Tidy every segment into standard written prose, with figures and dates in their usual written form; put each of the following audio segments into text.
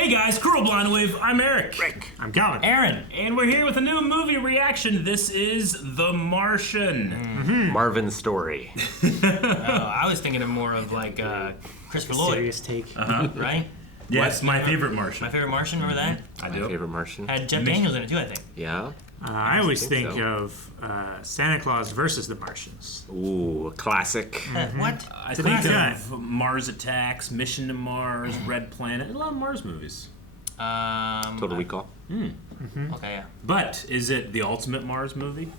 Hey guys, Cruel Blind Wave, I'm Eric. Rick. I'm Calvin. Aaron. And we're here with a new movie reaction. This is The Martian. Marvin's Story. I was thinking of more of like Christopher Lloyd. Serious take. Right? Yes, my favorite Martian. My favorite Martian, remember that? I My do. favorite Martian. Had Jeff Daniels in it too, I think. Yeah. I always think so. of Santa Claus versus the Martians. Ooh, a classic. What? I a think nice guy. of Mars Attacks, Mission to Mars, Red Planet, a lot of Mars movies. Total Recall. Okay, yeah. But is it the ultimate Mars movie?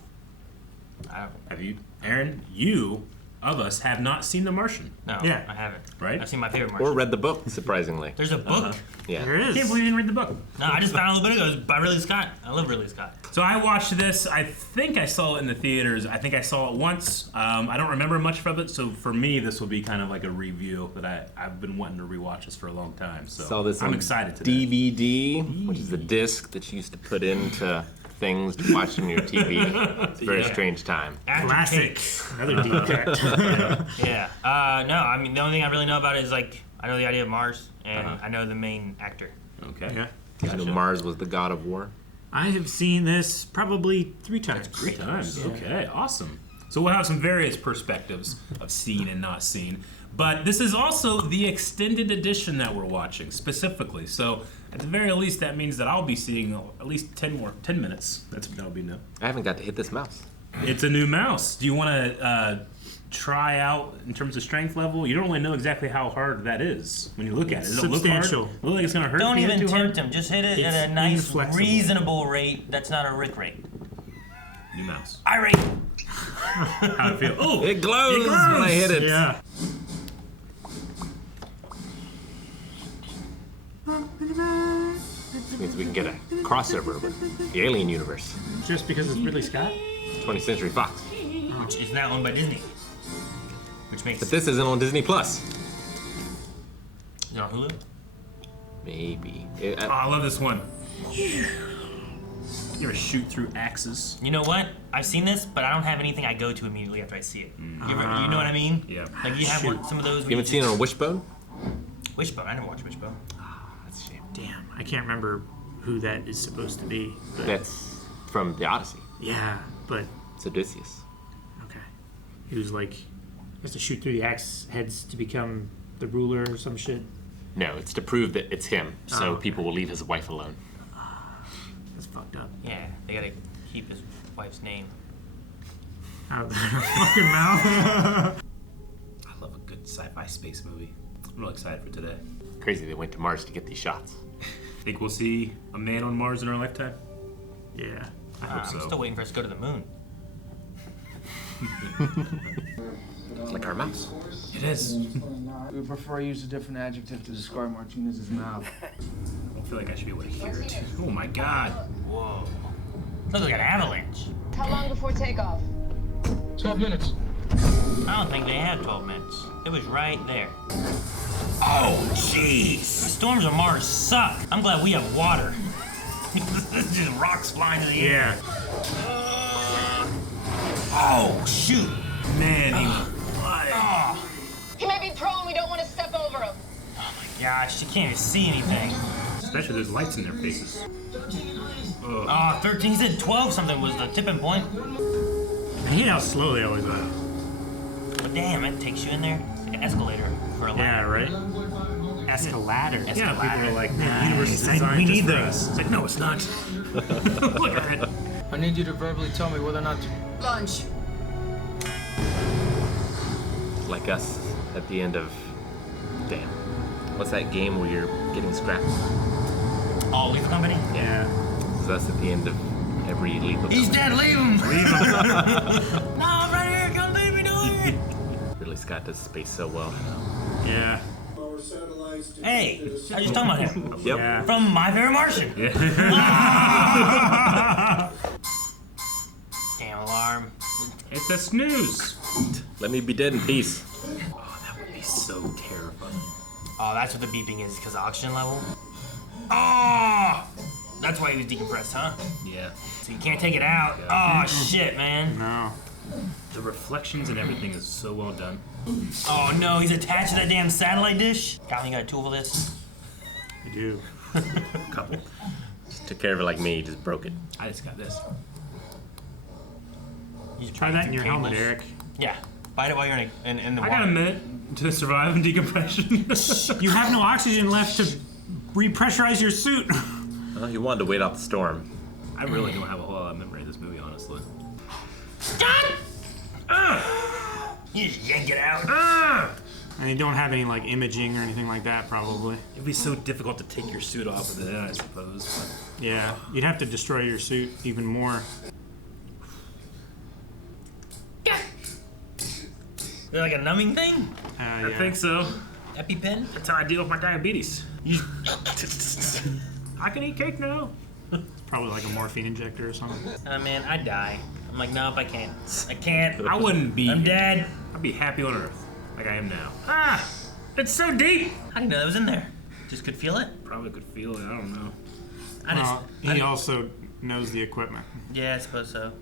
I don't, Have you, Aaron, you of us have not seen The Martian, no, Yeah. I haven't. right? I've seen my favorite Martian. Or read the book, surprisingly. There's a book? Yeah. There it I can't is. believe you didn't read the book. No, I just found out a little bit ago. It was by Ridley Scott. I love Ridley Scott. So I watched this. I think I saw it in the theaters. I think I saw it once. I don't remember much from it, so for me, this will be kind of like a review. But I've been wanting to rewatch this for a long time. So Saw this I'm on excited to DVD, which is the disc that you used to put into things to watch on your TV. It's a very strange time. Classic. Aftertaste. Another deep cut. Yeah. No, I mean, the only thing I really know about it is like, I know the idea of Mars, and I know the main actor. Okay. Yeah. Did you know Mars was the god of war? I have seen this probably 3 times. 3 times. Yeah. Okay, awesome. So we'll have some various perspectives of seen and not seen. But this is also the extended edition that we're watching specifically. So at the very least, that means that I'll be seeing at least 10 minutes. That'll be new. I haven't got to hit this mouse. It's a new mouse. Do you want to try out in terms of strength level? You don't really know exactly how hard that is when you look at it. Does it look hard? Substantial. Look like it's gonna hurt. Don't if you hit even too hard? tempt him. Just hit it It's at a nice, inflexible. reasonable rate. That's not a Rick rate. New mouse. Irate. How'd it feel? Oh, It glows, It glows! when I hit it. Yeah. This means we can get a crossover with the Alien universe. Just because it's Ridley Scott? 20th Century Fox. Which is now owned by Disney. Which makes But this isn't on Disney Plus. Is it on Hulu? Maybe. Oh, I love this one. You ever shoot through axes? You know what? I've seen this, but I don't have anything I go to immediately after I see it. You know what I mean? Yeah. Like you have some of those. You haven't seen it on Wishbone? Wishbone. I never watched Wishbone. That's a shame. Damn, I can't remember who that is supposed to be. But That's from the Odyssey. yeah, but It's Odysseus. okay. He was like, has to shoot through the axe heads to become the ruler or some shit. No, it's to prove that it's him, so Oh, okay. people will leave his wife alone. That's fucked up. Yeah, they gotta keep his wife's name. Out of their fucking mouth. I love a good sci-fi space movie. I'm really excited for today. Crazy they went to Mars to get these shots. Think we'll see a man on Mars in our lifetime? Yeah. I hope I'm so. still waiting for us to go to the moon. Like our mouse. It is. We would prefer to use a different adjective to describe Martinez's mouth. I don't feel like I should be able to hear it. Oh my god. Whoa. Looks like an avalanche. How long before takeoff? 12 minutes. I don't think they had 12 minutes. It was right there. Oh, jeez. The storms on Mars suck. I'm glad we have water. It's just rocks flying in the air. Yeah. Oh, shoot. Man, he was flying. Oh, He may be prone. We don't want to step over him. gosh, you can't even see anything. Especially there's lights in their faces. Oh, 13, he said 12 something was the tipping point. I hate how slow they always are. But damn, it takes you in there. Like an escalator for a Yeah, ladder. right? Escalator. Yeah, people are like, man, the Nice. universe is We designed need just for those. us. It's like, no, it's not. Look at it. I need you to verbally tell me whether or not to... Lunch. Like us at the end of... Damn. What's that game where you're getting scrapped? Oh, leave the company? Yeah. This is us at the end of every Lethal He's Company. dead, leave him! Leave him! No, I'm right here, come leave me, do it! Ridley Scott does space so well. Yeah. Hey, I was just talking about him. Yep. Yeah. From My Favorite Martian. Damn alarm. It's a snooze. Let me be dead in peace. Oh, that would be so terrifying. Oh, that's what the beeping is, because of oxygen level? Oh! That's why he was decompressed, huh? Yeah. So you can't take it out. Oh, shit, man. No. The reflections and everything is so well done. Oh, no, he's attached to that damn satellite dish? Calvin, you got a tool for this? I do. Couple. Just took care of it like me. Just broke it. I just got this. Try that in your helmet, Eric. Yeah. Bite it while you're in the I water. got a minute to survive in decompression. You have no oxygen left to repressurize your suit. Well, you wanted to wait out the storm. I really don't have a whole lot of memory of this movie, honestly. You just yank it out. And you don't have any like imaging or anything like that, probably. It'd be so difficult to take your suit off with it, I suppose. But Yeah, you'd have to destroy your suit even more. Is it like a numbing thing? Yeah. I think so. EpiPen? That's how I deal with my diabetes. You, I can eat cake now. Probably like a morphine injector or something. man, I'd die. I'm like, nope, I can't. I can't. I wouldn't be. I'm dead. I'd be happy on Earth, like I am now. It's so deep. How do you know that was in there? Just could feel it? Probably could feel it. I don't know. I just. Well, he also knows the equipment. Yeah, I suppose so.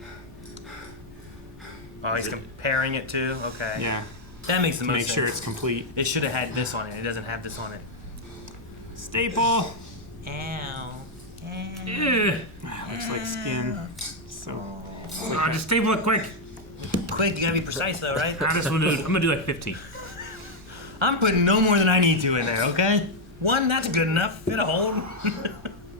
Oh, he's comparing it to? Okay. Yeah, That makes the to most make sense. sure it's complete. It should have had this on it. It doesn't have this on it. Staple. Ow. Yeah. Looks like skin. So Just staple it quick. Quick, you gotta be precise though, right? I'm gonna do like 15. I'm putting no more than I need to in there, okay? One, that's good enough. Fit a hold. I'm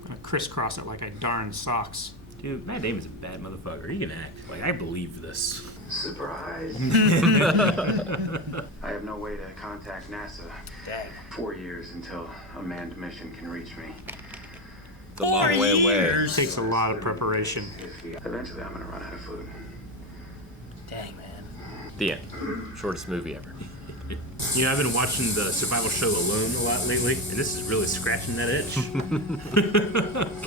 gonna crisscross it like I darn socks. Dude, Matt Damon's a bad motherfucker. He can act. Like, I believe this. Surprise. I have no way to contact NASA. Dang. 4 years until a manned mission can reach me. It's a long way away. It takes a lot of preparation. Eventually, I'm gonna run out of food. Dang, man. The end. Shortest movie ever. You know, I've been watching the survival show Alone a lot lately, and this is really scratching that itch.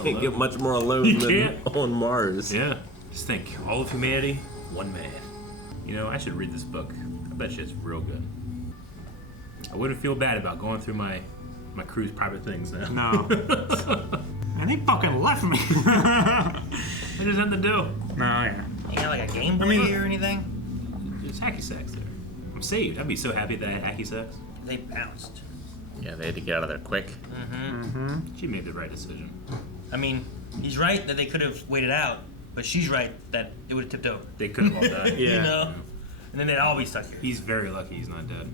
Can't get much more alone You than can't. on Mars. Yeah. Just think, all of humanity, one man. You know, I should read this book. I bet you it's real good. I wouldn't feel bad about going through my crew's private things now. No. And he fucking left me. I just had to do. No, yeah. You got like a Game Boy or anything? There's hacky sacks there. I'm saved. I'd be so happy that I had hacky sacks. They bounced. Yeah, they had to get out of there quick. She made the right decision. I mean, he's right that they could have waited out, but she's right that it would have tipped over. They could have all died. Yeah. You know? And then they'd all be stuck here. He's very lucky he's not dead.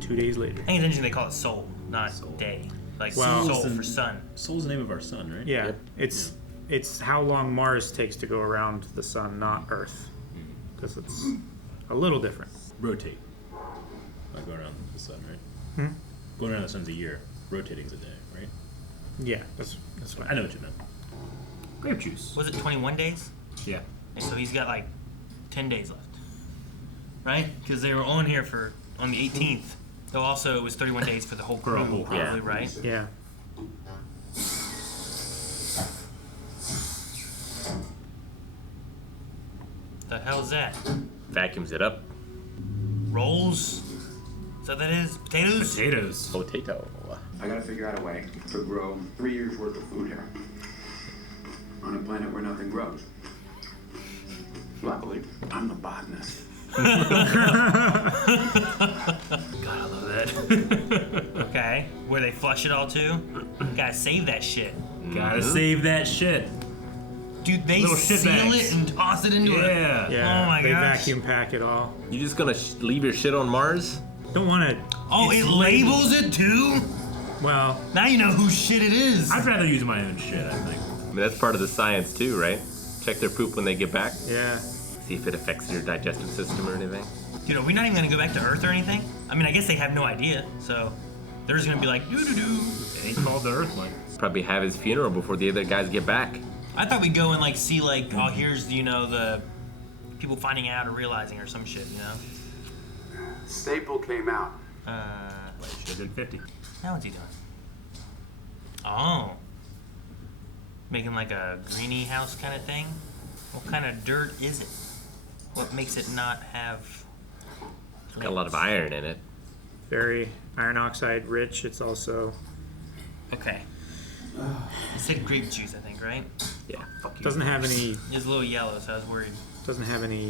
2 days later. I think it's interesting they call it soul, not Soul. day. Like Well- soul for sun. Soul's the name of our son, right? Yeah. Yep. It's how long Mars takes to go around the sun, not Earth. Because it's a little different. Rotate. Like going around the sun, right? Going around the sun's a year. Rotating's a day, right? Yeah, that's what I know what you meant. Grape juice. Was it 21 days? Yeah. And so he's got like 10 days left. Right? Because they were on here on the 18th. Though also it was 31 days for the whole crew, a whole crew. probably, Yeah. right? Yeah. The hell's that? Vacuums it up. Rolls? Is that what that is? Potatoes? Potatoes. Potato. I gotta figure out a way to grow 3 years worth of food here. On a planet where nothing grows. Luckily, I'm the botanist. God, I love that. Okay. Where they flush it all too? Gotta save that shit. Gotta save that shit. Dude, they Little shit seal bags. it and toss it into it. Yeah. Yeah. Oh my they gosh. vacuum pack it all. You just gonna leave your shit on Mars? Don't want to. Oh, it labels it too? Well, Now you know whose shit it is. I'd rather use my own shit, I think. I mean, that's part of the science too, right? Check their poop when they get back. yeah. See if it affects your digestive system or anything. Dude, are we not even gonna go back to Earth or anything? I mean, I guess they have no idea, so they're just gonna be like, doo-doo-doo. It ain't called the Earthling. Probably have his funeral before the other guys get back. I thought we'd go and like see like, oh, here's, you know, the people finding out or realizing or some shit, you know? Staple came out. Should have been 50. Now what's he doing? Oh. Making like a greenie house kind of thing? What kind of dirt is it? What makes it not have... Got a lot of iron in it. Very iron oxide rich. It's also Okay. It said grape juice, I think, right? Yeah. Fuck you. doesn't have any It's a little yellow, so I was worried.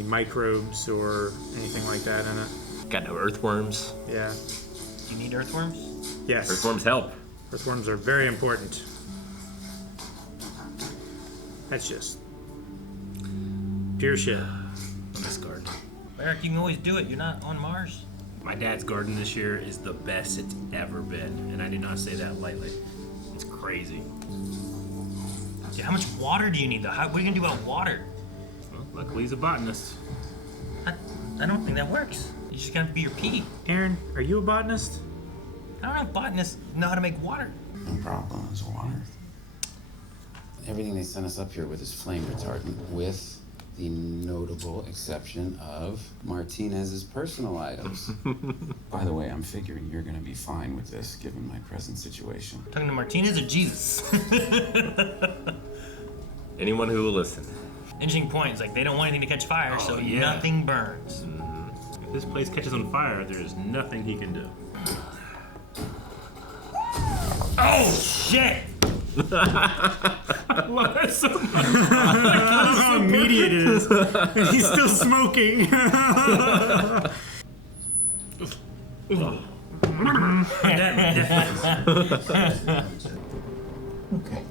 microbes or anything like that in it. Got no earthworms. Yeah. Do you need earthworms? Yes. Earthworms help. Earthworms are very important. That's just pure shit. This garden. Eric, you can always do it. You're not on Mars. My dad's garden this year is the best it's ever been, and I do not say that lightly. It's crazy. Dude, how much water do you need, though? What are you gonna do about water? Well, luckily he's a botanist. I don't think that works. You just gotta be your pee. Aaron, are you a botanist? I don't know if botanists know how to make water. No problem, is water. Everything they sent us up here with is flame retardant, with the notable exception of Martinez's personal items. By the way, I'm figuring you're gonna be fine with this, given my present situation. Talking to Martinez or Jesus? Anyone who will listen. Interesting point. It's like they don't want anything to catch fire, so yeah. nothing burns. If this place catches on fire, there is nothing he can do. Oh shit! I love that so much. How immediate it is. And he's still smoking. Okay.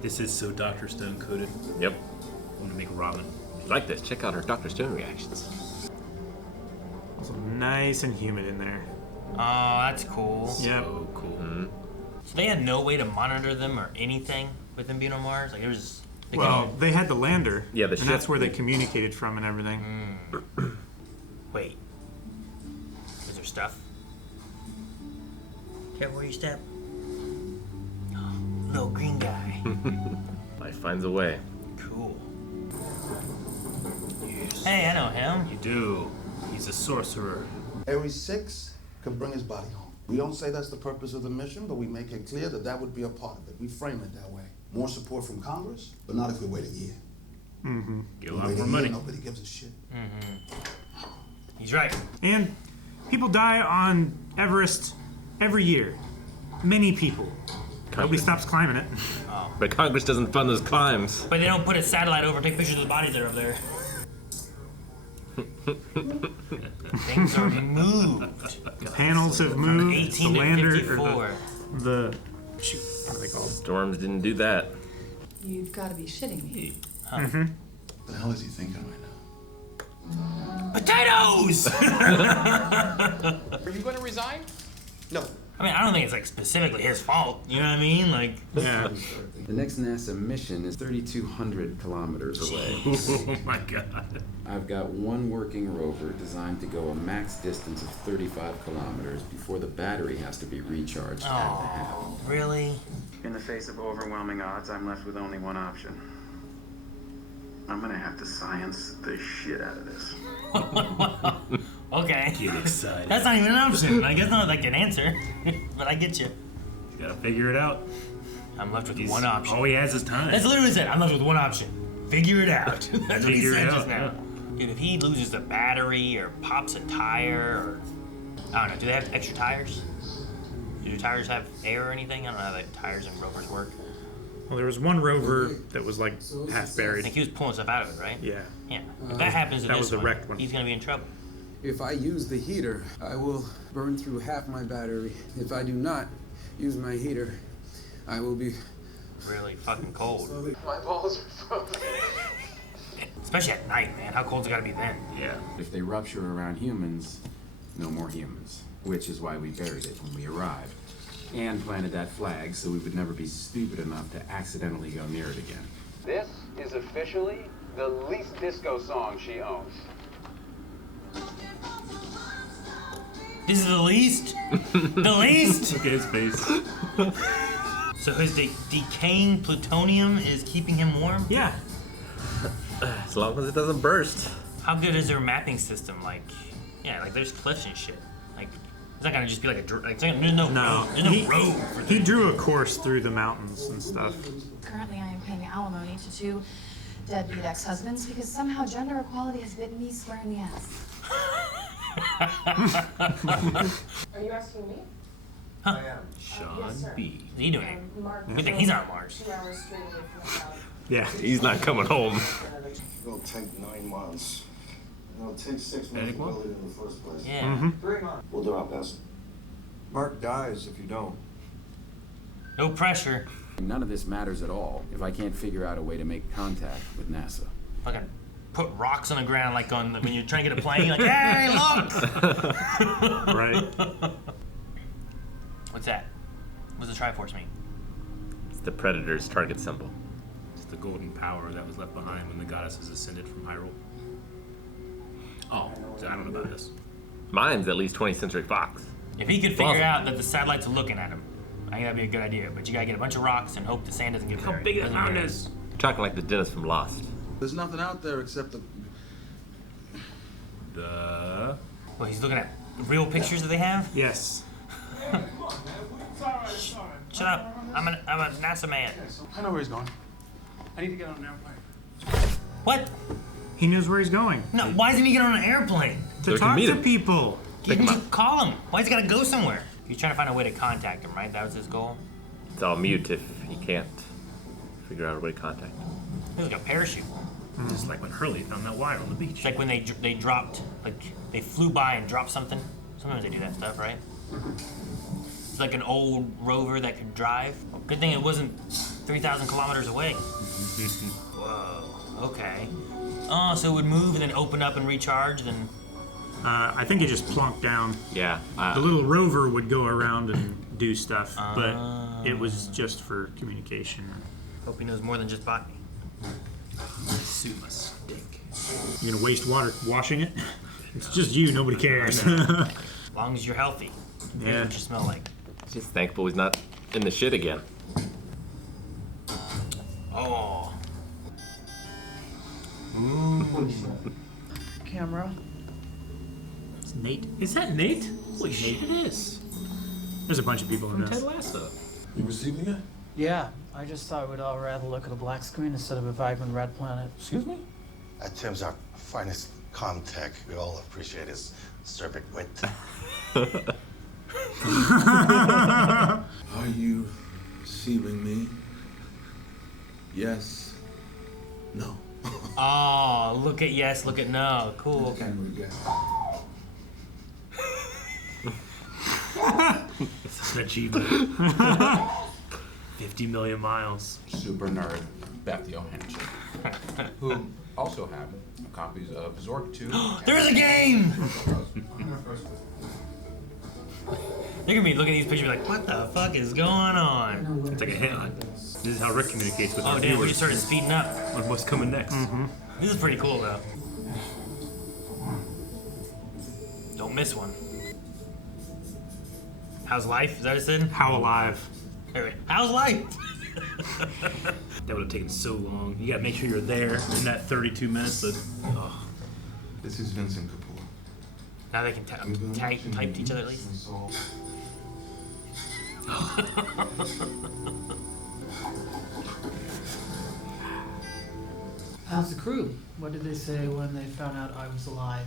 This is so Dr. Stone coded. Yep. I'm gonna make Robin. If you like this, check out our Dr. Stone reactions. Also nice and humid in there. Oh, that's cool. Yep. So cool. So they had no way to monitor them or anything with them being on Mars? Like, it was... Well, they had the lander. Yeah, the and that's ship- where they communicated from and everything. Wait. Is there stuff? Careful where you step. Little green guy. Life finds a way. Cool. Hey, I know him. You do. He's a sorcerer. Ares 6 can bring his body home. We don't say that's the purpose of the mission, but we make it clear that that would be a part of it. We frame it that way. More support from Congress, but not if we wait a year. Get a lot Wait more a year, money. nobody gives a shit. He's right. And people die on Everest every year. Many people. Nobody Congress. stops climbing it. But Congress doesn't fund those climbs. But they don't put a satellite over and take pictures of the bodies that are up there. Things are moved. Panels have From moved. 18 the to lander, 54. or the shoot, what are they called? Storms didn't do that. You've got to be shitting me. What the hell is he thinking right now? Potatoes! Are you going to resign? No. I mean, I don't think it's like specifically his fault. You know what I mean? Like, Yeah. The next NASA mission is 3,200 kilometers away. Oh my god. I've got one working rover designed to go a max distance of 35 kilometers before the battery has to be recharged at the half. oh, really? In the face of overwhelming odds, I'm left with only one option. I'm gonna have to science the shit out of this. Okay. Get excited. That's not even an option. I guess not like an answer, but I get you. You gotta figure it out. I'm left with one option. All he has is time. That's literally what he said. I'm left with one option. Figure it out. That's what he Figure it said out, just now. Dude, if he loses the battery or pops a tire or... I don't know. Do they have extra tires? Do tires have air or anything? I don't know how the tires and rovers work. Well, there was one rover that was like half I buried. think he was pulling stuff out of it, right? Yeah. Yeah. If that happens to That this was the one, wrecked one. he's gonna be in trouble. If I use the heater, I will burn through half my battery. If I do not use my heater, I will be... Really fucking cold. My balls are frozen. Especially at night, man. How cold's it gotta be then? Yeah. If they rupture around humans, no more humans. Which is why we buried it when we arrived. And planted that flag so we would never be stupid enough to accidentally go near it again. This is officially the least disco song she owns. This is the least? The least? Look at his face. So his decaying plutonium is keeping him warm? Yeah. As long as it doesn't burst. How good is their mapping system? Like, yeah, like there's cliffs and shit. Like, it's not gonna just be like there's no road for He this. drew a course through the mountains and stuff. Currently, I am paying alimony to 2 deadbeat ex-husbands because somehow gender equality has bitten me square in the ass. Are you asking me? Sean B. What's he doing here? Mark, Good thing he's on Mars. 2 hours straight away from the crowd. Yeah. He's not coming home. It'll take 9 months. It'll take 6 months to Panic one? build it in the first place. Yeah. 3 months. We'll do our best. Mark dies if you don't. No pressure. None of this matters at all if I can't figure out a way to make contact with NASA. Fucking put rocks on the ground like on when you're trying to get a plane. Like, hey, look! Right. What's that? What's the Triforce mean? It's the Predator's target symbol. It's the golden power that was left behind when the goddesses ascended from Hyrule. Oh, I don't know about this. Mine's at least 20th Century Fox. If he could figure out that the satellites are looking at him, I think that'd be a good idea. But you gotta get a bunch of rocks and hope the sand doesn't get How buried. big that Doesn't mountain bury it. is. You're talking like the dentist from Lost. There's nothing out there except the. The... Well, he's looking at real pictures that they have? Yes. Shut up. I'm a NASA man. I know where he's going. I need to get on an airplane. What? He knows where he's going. No, why doesn't he get on an airplane? To So we can talk meet to him. people. You can just call him. Why's he gotta go somewhere? He's trying to find a way to contact him, right? That was his goal. It's all mute if he can't figure out a way to contact him. It was like a parachute. Just like when Hurley found that wire on the beach. It's like when they dropped, like they flew by and dropped something. Sometimes they do that stuff, right? It's like an old rover that could drive. Good thing it wasn't 3,000 kilometers away. Whoa. Okay. Oh, so it would move and then open up and recharge, then. I think it just plonked down. Yeah. The little rover would go around and do stuff, but it was just for communication. Hope he knows more than just botany. This suit must stink. You're gonna waste water washing it? It's just you, nobody cares. As long as you're healthy. Here's Yeah. what you smell like. Just thankful he's not in the shit again. Oh. Camera. It's Nate. Is that Nate? Holy shit, it is. There's a bunch of people in From Ted this. Lasso. You receiving it? Yeah, I just thought we'd all rather look at a black screen instead of a vibrant red planet. Excuse me? Tim's our finest contact. We all appreciate his acerbic wit. Are you receiving me? Yes. No. Oh, look at yes, look at no. Cool. It's an achievement. 50 million miles. Super nerd Beth Johansson, who also had copies of Zork 2. There's a game! They're gonna be looking at these pictures like, what the fuck is going on? It's like a hit on. This is how Rick communicates with Oh our damn, we viewers just started speeding up. on what's coming next. This is pretty cool though. Don't miss one. How's life? Is that what it said? How alive? Wait, how's life? That would have taken so long. You gotta make sure you're there in that 32 minutes. That, This is Vincent Kapoor. Now they can type to each other at least. How's the crew? What did they say when they found out I was alive?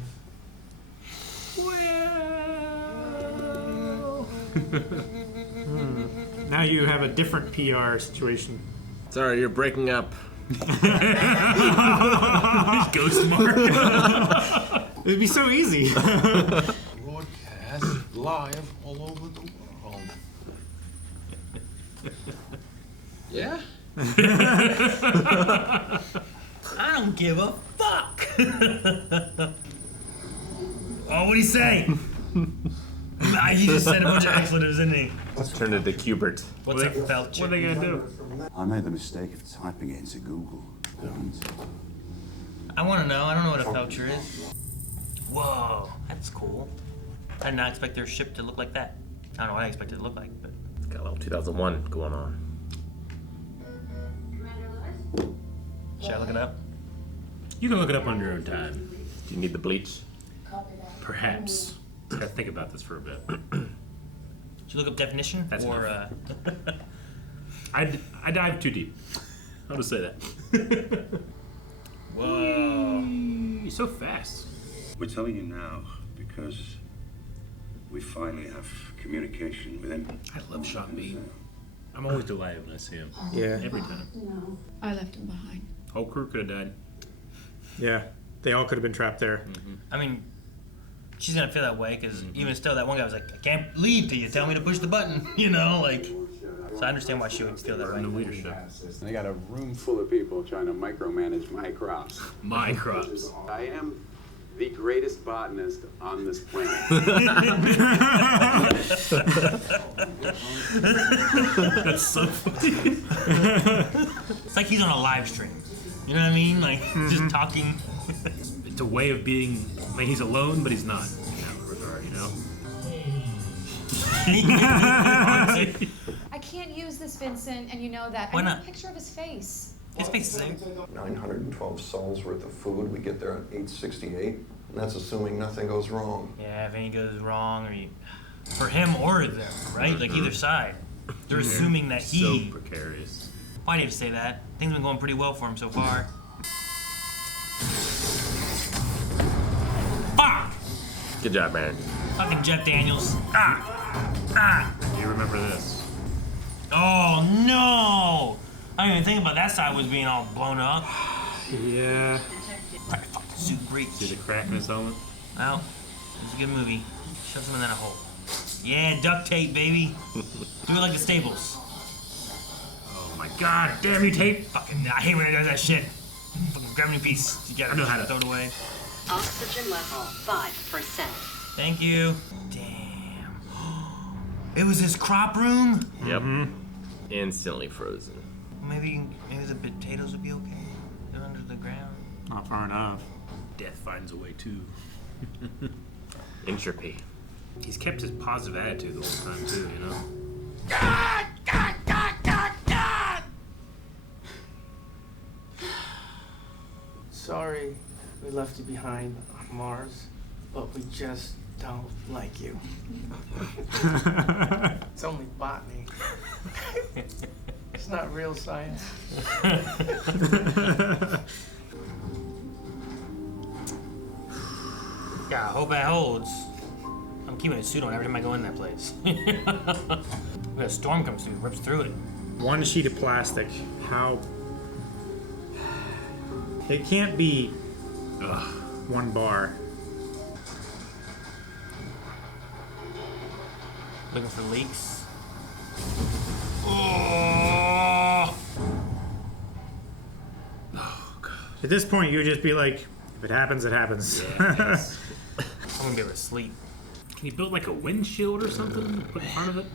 Now you have a different PR situation. Sorry, you're breaking up. Ghost Mark. It'd be so easy. Broadcast live all over the world. Yeah? I don't give a fuck. Oh, what'd he say? He just said a bunch of expletives, didn't he? Let's turn it to Cubert. What's up, Felcher? What are they gonna do? I made the mistake of typing it into Google. I want to know. I don't know what a Felcher is. Whoa, that's cool. I did not expect their ship to look like that. I don't know what I expected it to look like, but. It's got a little 2001 going on. Should I look it up? You can look it up on your own time. Do you need the bleach? Perhaps. I gotta think about this for a bit. Did you look up definition? That's or enough. I dive too deep. I'll just say that. Whoa. You're so fast. We're telling you now because we finally have communication with him. I love Sean B. I'm always delighted when I see him. Yeah. Every time. No, I left him behind. Whole crew could have died. Yeah. They all could have been trapped there. I mean, she's gonna feel that way because even still, that one guy was like, "I can't leave till you tell me to push the button." You know, like. So I understand why she would feel that way. No leadership. They got a room full of people trying to micromanage my crops. My crops. I am the greatest botanist on this planet. That's so funny. It's like he's on a live stream. You know what I mean? Like, just talking. It's a way of being, like he's alone, but he's not in that regard, you know? I can't use this, Vincent, and you know that. Why I need not? a picture of his face. His face is in. 912 sols worth of food. We get there at 8:68, and that's assuming nothing goes wrong. Yeah, if anything goes wrong, or for him or them, right? Like either side. They're assuming that he. So precarious. Why do you have to say that? Things have been going pretty well for him so far. Fuck! Good job, man. Fucking Jeff Daniels. You remember this? Oh no! I didn't even think about that side was being all blown up. Yeah. Probably fucking suit breach. See the crack in his helmet? Well, it's a good movie. Shoves him in that hole. Yeah, duct tape, baby. Do it like the Staples. Oh my god, damn you, tape! Fucking, I hate when it does that shit. Fucking grab me a piece. You gotta I know how to throw it away. Oxygen level 5%. Thank you. Damn. It was his crop room? Yep. Instantly frozen. Maybe the potatoes would be okay. They're under the ground. Not far enough. Death finds a way too. Entropy. He's kept his positive attitude the whole time too, you know? God! God! God! God! God! Sorry we left you behind on Mars, but we just don't like you. It's only botany. It's not real science. Yeah, I hope that holds. I'm keeping a suit on every time I go in that place. A storm comes through, rips through it. One sheet of plastic. How? It can't be one bar. Looking for leaks. At this point, you would just be like, if it happens, it happens. Yeah, I'm gonna be able to sleep. Can you build like a windshield or something to put in front of it?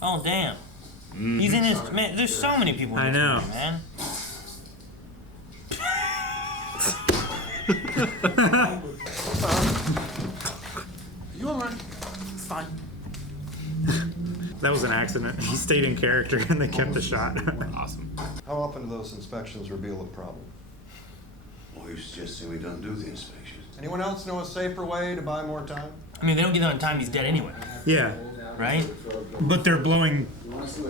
Oh damn. He's in his man. There's so many people. In I this know. movie, man. You alright? It's fine. That was an accident. He stayed in character and they kept the shot. Awesome. How often do those inspections reveal a problem? Well, you suggesting we don't do the inspections? Anyone else know a safer way to buy more time? I mean, they don't get there on time. He's dead anyway, Yeah. right? But they're blowing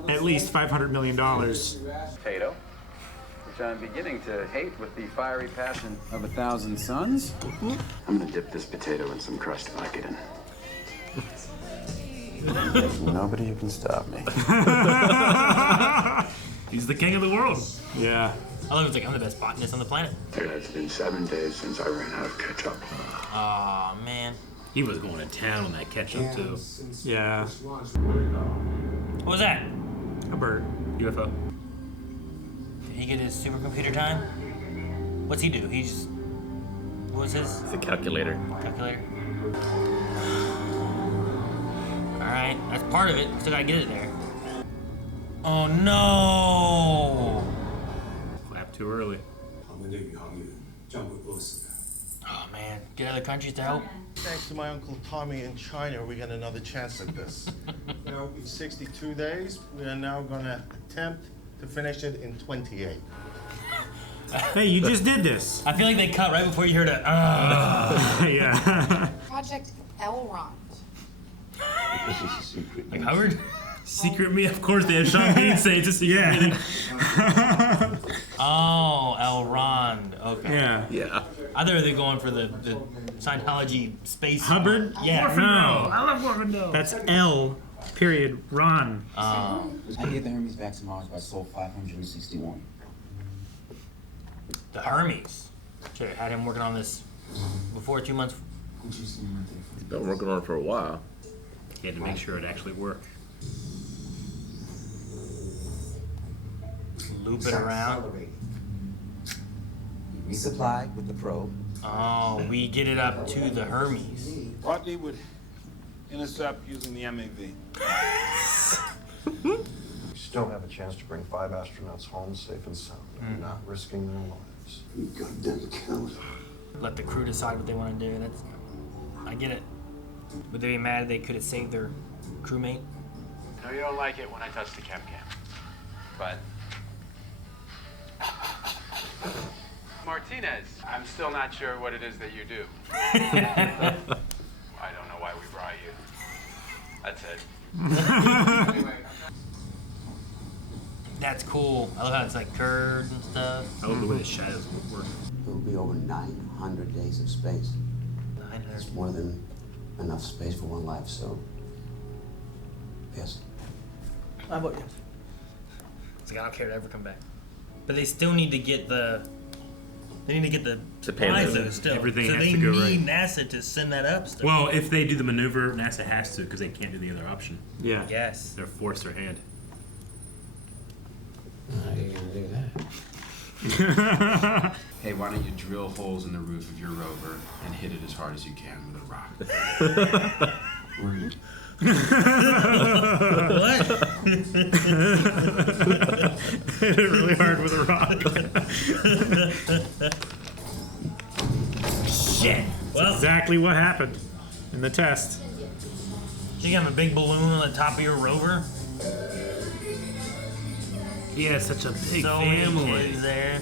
at least $500 million. Potato, which I'm beginning to hate with the fiery passion of 1,000 suns. I'm gonna dip this potato in some crust if I get in. Nobody who can stop me. He's the king of the world. Yeah. I love it. It's like I'm the best botanist on the planet. It has been 7 days since I ran out of ketchup. Aw, man. He was going to town on that ketchup too. Yeah. What was that? A bird. UFO. Did he get his supercomputer time? What's he do? He just. What was his? The calculator. Calculator. Alright, that's part of it. Still gotta get it there. Oh no! Clap too early. Oh man, get other countries to help. Thanks to my Uncle Tommy in China, we got another chance at this. Now, 62 days, we are now gonna attempt to finish it in 28. Hey, you just did this. I feel like they cut right before you heard a. Yeah. Project Elrond. Like Howard? Secret me, of course they have Sean Bean say it's a secret meeting. Oh, Elrond. Okay. Yeah. Yeah. I thought they were going for the Scientology space. Hubbard? Yeah. No. I love Orphandale. That's L. Period. Ron. I get the Hermes back to Mars by Sol 561. The Hermes. Should have had him working on this before 2 months. He's been working on it for a while. He had to make sure it actually worked. loop it around. We resupply with the probe. Oh, we get it up to the Hermes. Rodney would intercept using the MAV. We still have a chance to bring 5 astronauts home safe and sound, not risking their lives. You goddamn killer. Let the crew decide what they want to do. That's, I get it. Would they be mad if they could have saved their crewmate? I know you don't like it when I touch the cam, but Martinez, I'm still not sure what it is that you do. I don't know why we brought you. That's it. That's cool. I love how it's like curved and stuff. I love the way the shadows work. It will be over 900 days of space. 900. It's more than enough space for one life, so yes. I vote yes. It's like I don't care to ever come back. But they still need to get the. They need to get the ISO still. Everything so has they to go need right. NASA to send that up still. Well, if they do the maneuver, NASA has to because they can't do the other option. Yeah. Yes. They're forced their hand. How are you gonna do that? Hey, why don't you drill holes in the roof of your rover and hit it as hard as you can with a rock? What? Hit it really hard with a rock. Shit. That's exactly what happened in the test. You have a big balloon on the top of your rover? Yeah, such a big so family. Many kids there.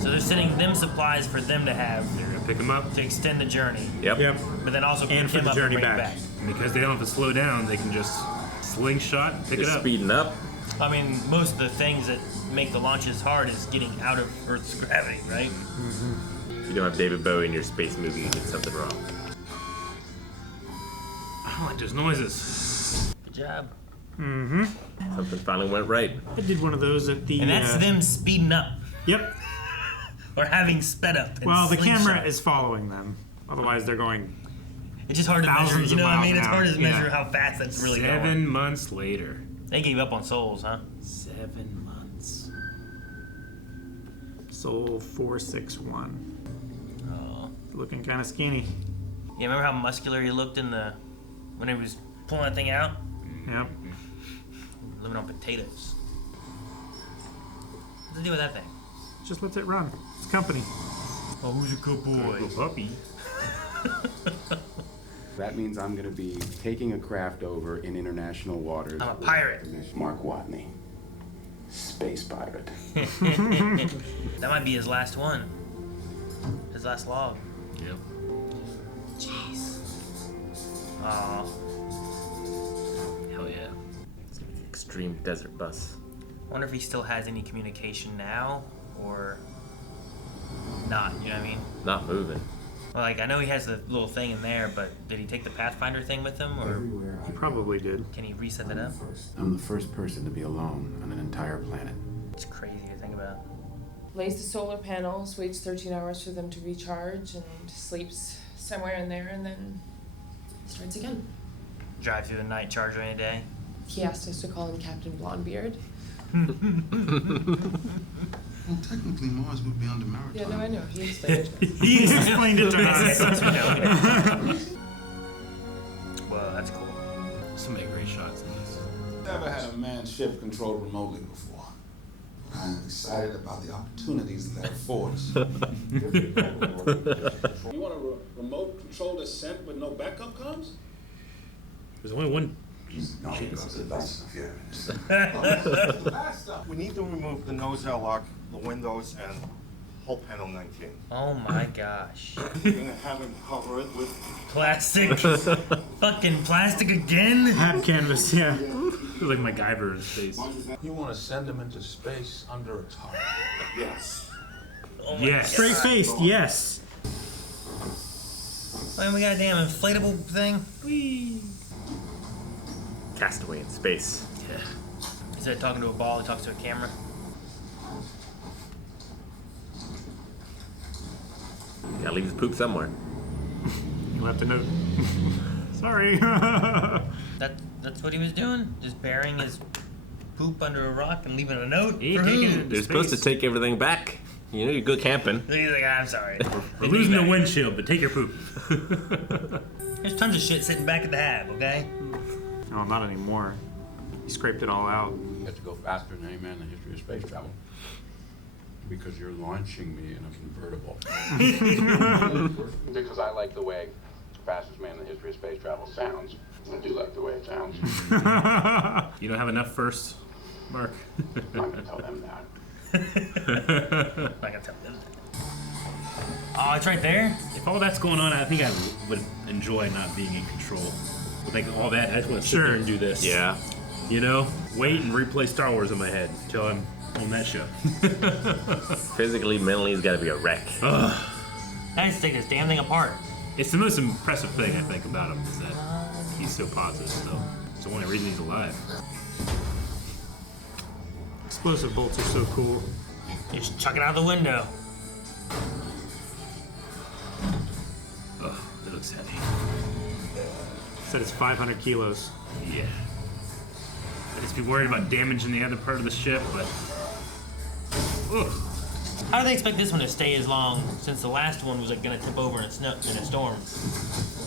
So they're sending them supplies for them to have. They're gonna pick them up to extend the journey. Yep. But then also And pick for him the up journey and bring back. It back. And because they don't have to slow down, they can just slingshot and pick Just it up. speeding up. I mean, most of the things that make the launches hard is getting out of Earth's gravity, right? If you don't have David Bowie in your space movie, you did something wrong. I don't like those noises. Good job. Mm-hmm. Something finally went right. I did one of those at the. And that's them speeding up. Yep. Or having sped up. And Well, the camera slingshot. is following them. Otherwise, they're going. It's just hard to measure. thousands You of know what I miles mean? an It's hard hour. to measure Yeah. how fast that's really 7 going. months later. They gave up on Souls, huh? 7 months. Soul 461. Oh. Looking kind of skinny. Yeah, remember how muscular he looked in the when he was pulling that thing out? Yep. Living on potatoes. What's to do with that thing? Just lets it run. It's company. Oh, who's a good boy? Good puppy. That means I'm gonna be taking a craft over in international waters. I'm a pirate. Mark Watney. Space pirate. That might be his last one. His last log. Yep. Jeez. Aw. Hell yeah. It's gonna be an extreme desert bus. Wonder if he still has any communication now, or not. You know what I mean? Not moving. Well, like I know he has the little thing in there, but did he take the Pathfinder thing with him, or He probably did. can he reset that up? I'm the first person to be alone on an entire planet. It's crazy to think about. Lays the solar panels, waits 13 hours for them to recharge, and sleeps somewhere in there, and then starts again. Drive through the night, charge during the day. He asked us to call him Captain Blondebeard. Well, technically, Mars would be under maritime. Yeah, no, I know. He explained it to us. He explained it to us. Whoa, that's cool. So many great shots in this. Never had a manned ship controlled remotely before. I'm excited about the opportunities that affords. You want a remote controlled ascent with no backup comms? There's only one. We need to remove the nose airlock, the windows, and hull panel 19. Oh my gosh. We're gonna have him cover it with Plastic. Fucking plastic again? Hat canvas, yeah. Feels like MacGyver in space. You want to send them into space under a tarp? Yes. Oh my Yes. Straight faced, yes. Oh, we got a damn inflatable thing. Whee. Castaway in space. Yeah. Instead of talking to a ball, he talks to a camera. Gotta leave his poop somewhere. You'll have to note. Sorry. That's what he was doing? Just burying his poop under a rock and leaving a note? He For taking who? it into You're supposed to space. take everything back. You know, you go camping. He's like, I'm sorry. We're losing the windshield, but take your poop. There's tons of shit sitting back at the hab, okay? No, not anymore. He scraped it all out. You have to go faster than any man in the history of space travel. Because you're launching me in a convertible. Because I like the way fastest man in the history of space travel sounds. I do like the way it sounds. You don't have enough first, Mark? I'm not gonna tell them that. Not gonna tell them. Oh, it's right there? If all that's going on, I think I would enjoy not being in control. With like all that, I just want to sit there and do this. Yeah. You know? Wait and replay Star Wars in my head until I'm on that show. Physically, mentally, he's got to be a wreck. I just take this damn thing apart. It's the most impressive thing I think about him is that he's so positive. So it's the only reason he's alive. Explosive bolts are so cool. You just chuck it out the window. Oh, it looks heavy. Said it's 500 kilos. Yeah. I'd just be worried about damaging the other part of the ship, but. Ugh. How do they expect this one to stay as long since the last one was like gonna tip over in a storm?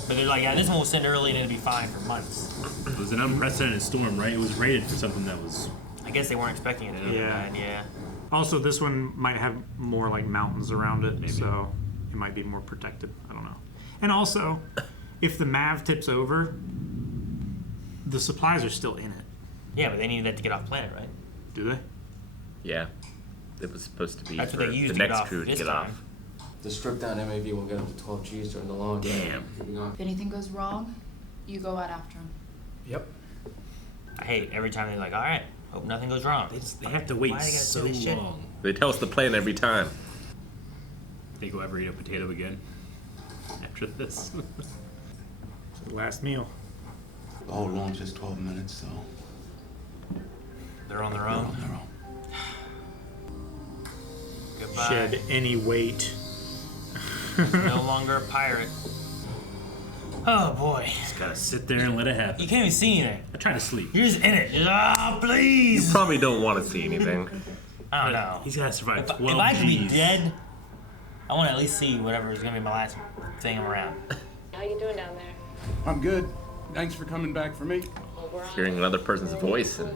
But they're like, yeah, this one was sent early and it'll be fine for months. It was an unprecedented storm, right? It was rated for something that was. I guess they weren't expecting it to overnight, yeah. Also, this one might have more like mountains around it, so it might be more protected. I don't know. And also, if the MAV tips over, the supplies are still in it. Yeah, but they needed that to get off planet, right? Do they? Yeah. It was supposed to be That's for what they used the to get next off crew to this get time. off. The stripped down MAV will get up to 12 Gs during the launch. Damn. If anything goes wrong, you go out after him. Yep. I hate every time they're like, all right, hope nothing goes wrong. They have to wait Why they gotta so do this shit? long. They tell us the plan every time. Think we'll ever eat a potato again after this? It's the last meal. The whole launch is 12 minutes, so. They're on their They're own. on their own. Goodbye. Shed any weight. No longer a pirate. Oh boy. Just gotta sit there and let it happen. You can't even see anything. I try to sleep. You're just in it. Just, You please. probably don't want to see anything. I don't know. He's gotta survive 12 If I could be Gs. dead, I want to at least see whatever is gonna be my last thing around. How you doing down there? I'm good. Thanks for coming back for me. Hearing another person's voice. And,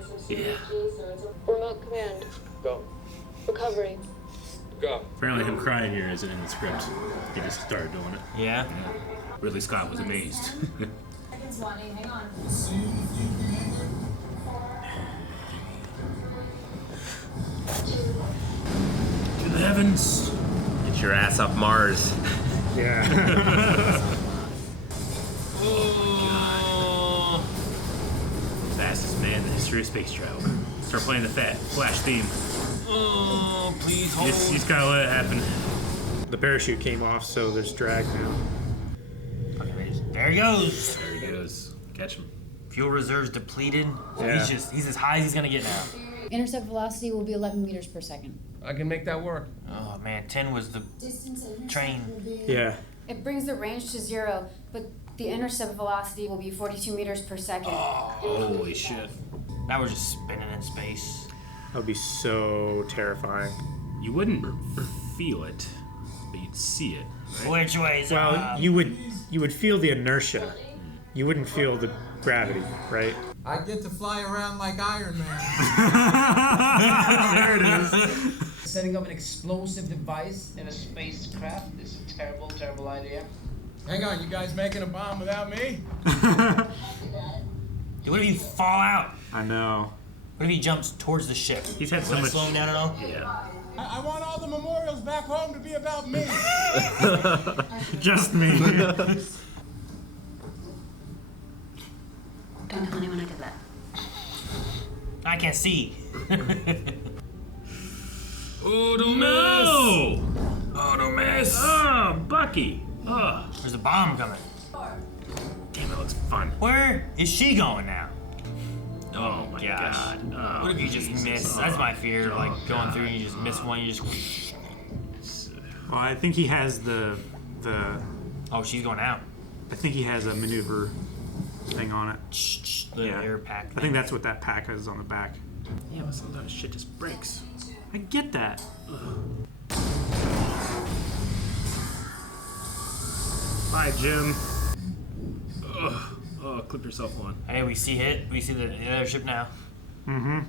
Remote command. Go. Recovery. Go. Apparently him crying here isn't in the script. He just started doing it. Yeah. Ridley Scott was amazed. Hang on. To the heavens! get your ass off Mars. Yeah. Fastest man in the history of space travel. Start playing the Flash theme. Oh, please hold. You just gotta let it happen. The parachute came off, so there's drag now. There he goes. There he goes. Catch him. Fuel reserves depleted. Yeah. He's as high as he's gonna get now. Intercept velocity will be 11 meters per second. I can make that work. Oh man, 10 was the train. Yeah. It brings the range to 0, but the intercept velocity will be 42 meters per second. Holy shit. Now we're just spinning in space. That would be so terrifying. You wouldn't feel it, but you'd see it, right? Which way's Well, up? you would feel the inertia. You wouldn't feel the gravity, right? I get to fly around like Iron Man. There it is. Setting up an explosive device in a spacecraft is a terrible, terrible idea. Hang on, you guys making a bomb without me? Dude, what if you fall out? I know. What if he jumps towards the ship? He's had so Will it much. slow him down at all? Yeah. I want all the memorials back home to be about me. Just me. Don't tell anyone I did that. I can't see. Oh, don't miss! Oh, don't miss. Oh, Bucky! Oh, There's a bomb coming. damn, that looks fun. Where is she going now? Oh my Gosh. god. Oh, What if you just Jesus. miss? That's my fear. Like going through and you just miss one, you just. Well, I think he has the. Oh, she's going out. I think he has a maneuver thing on it. The Yeah. air pack. I think that's what that pack is on the back. Yeah, but sometimes shit just breaks. I get that. Bye, Jim. Ugh. Oh, clip yourself on. Hey, we see the other ship now. Mm-hmm.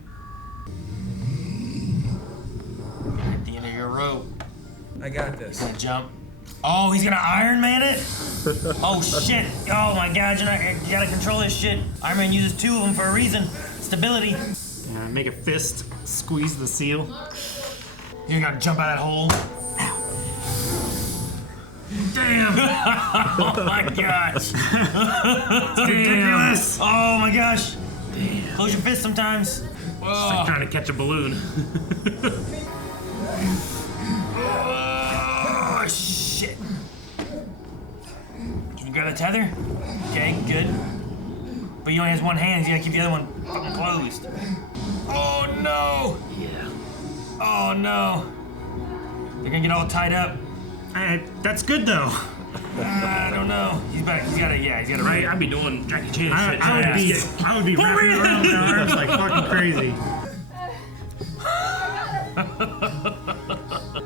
At the end of your rope. I got this. He's gonna jump. Oh, he's gonna Iron Man it? Oh shit! Oh my God, you gotta control this shit. Iron Man uses 2 of them for a reason. Stability. Make a fist, squeeze the seal. You gotta jump out of that hole. Damn! Oh my gosh! It's ridiculous! Oh my gosh! Damn. Close your fist sometimes. It's like trying to catch a balloon. Oh shit! Can you grab the tether? Okay, good. But he only has one hand, so you gotta keep the other one fucking closed. Oh no! Yeah. Oh no! They're gonna get all tied up. That's good though. I don't know. He's gotta Right? I'd be doing Jackie Chan shit. I would be wrapping around my arms like fucking crazy.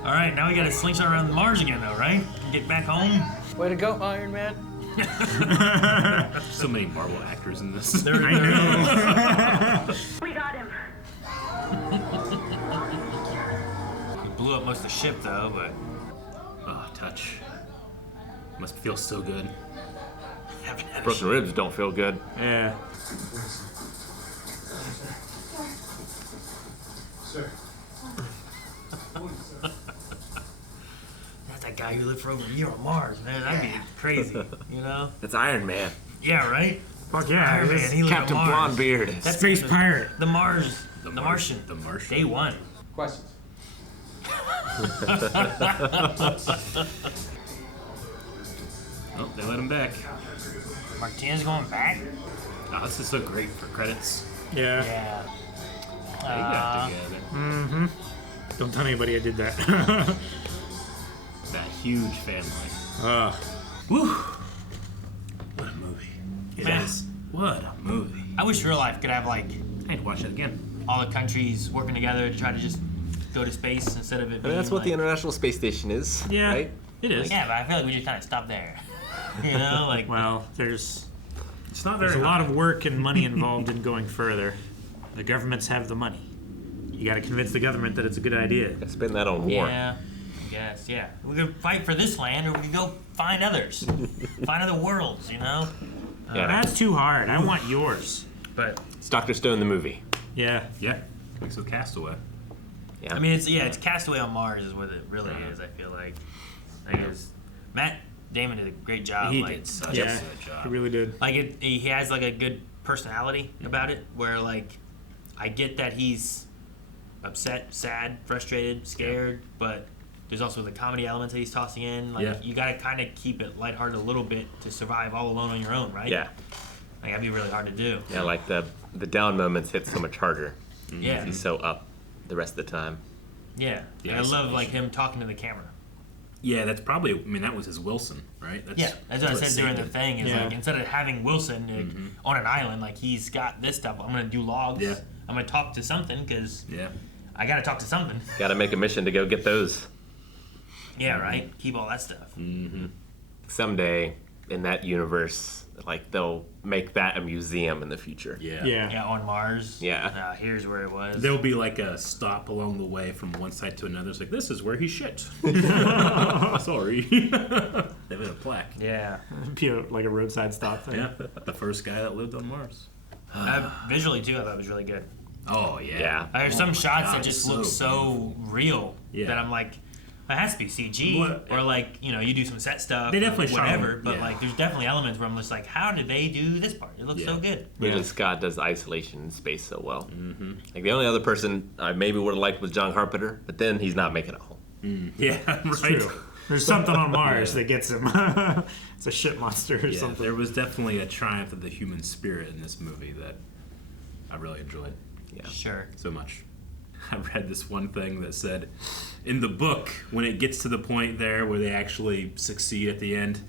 All right, now we gotta slingshot around Mars again, though, right? Get back home. Way to go, Iron Man. So many Marvel actors in this. I know. We got him. We blew up most of the ship, though, but. Oh, touch. Must feel so good. Broken ribs don't feel good. Yeah. Sir. That's that guy who lived for over a year on Mars, man. That'd be crazy, you know? It's Iron Man. Yeah, right? Fuck yeah. Iron Man, he lived Captain on Mars. Blondebeard. That's Space pirate. The Martian. The Martian. Day 1. Questions? Oh, they let him back. Martinez going back? Oh, this is so great for credits. Yeah. Yeah. They got together. Mm-hmm. Don't tell anybody I did that. That huge family. Woo. What a movie. Yes. What a movie. I wish real life could have, like, I'd watch it again. all the countries working together to try to just go to space instead of it I mean, being that's what the like, International Space Station is, Yeah. right? It is. Yeah, but I feel like we just kind of stopped there. You know, like. Well, there's not very a lot of work and money involved in going further. The governments have the money. You got to convince the government that it's a good idea. Spend that on war. Yeah, I guess, yeah. We could fight for this land, or we could go find others. Find other worlds, you know? Yeah. That's too hard. I want yours. But It's Dr. Stone the movie. Yeah. Yeah. Mixed with Castaway. Yeah. I mean, it's Castaway on Mars is what it really is. I feel like, Matt Damon did a great job. He like, did such a good job. He really did. Like he has like a good personality about it, where like I get that he's upset, sad, frustrated, scared, but there's also the comedy elements that he's tossing in. Like you got to kind of keep it lighthearted a little bit to survive all alone on your own, right? Yeah. Like that'd be really hard to do. Yeah, like the down moments hit so much harder. Yeah. He's so up the rest of the time. Yeah. The I love like isolation. him talking to the camera. Yeah, that's probably. I mean, that was his Wilson, right? That's what I said during the thing. Is like instead of having Wilson on an island, like he's got this stuff. I'm gonna do logs. Yeah. I'm gonna talk to something because I gotta talk to something. Got to make a mission to go get those. Yeah, right. Keep all that stuff. Mm-hmm. Someday in that universe, like they'll make that a museum in the future. Yeah, on Mars. Yeah. Here's where it was. There'll be like a stop along the way from one side to another. It's like, this is where he shit. Sorry. They have a plaque. Yeah. Like a roadside stop thing. Yeah. The first guy that lived on Mars. Visually, too, I thought it was really good. Oh, yeah. There's Oh some my shots God, that just it's look so so real that I'm like, it has to be CG, or like, you know, you do some set stuff, They definitely or whatever. shot- But yeah. like, there's definitely elements where I'm just like, how did they do this part? It looks so good. Ridley Scott does isolation in space so well. Mm-hmm. Like the only other person I maybe would have liked was John Carpenter, but then he's not making it home. Yeah, It's right. true. There's something on Mars that gets him. It's a shit monster or something. There was definitely a triumph of the human spirit in this movie that I really enjoyed. Yeah. Sure. So much. I read this one thing that said, in the book, when it gets to the point there where they actually succeed at the end,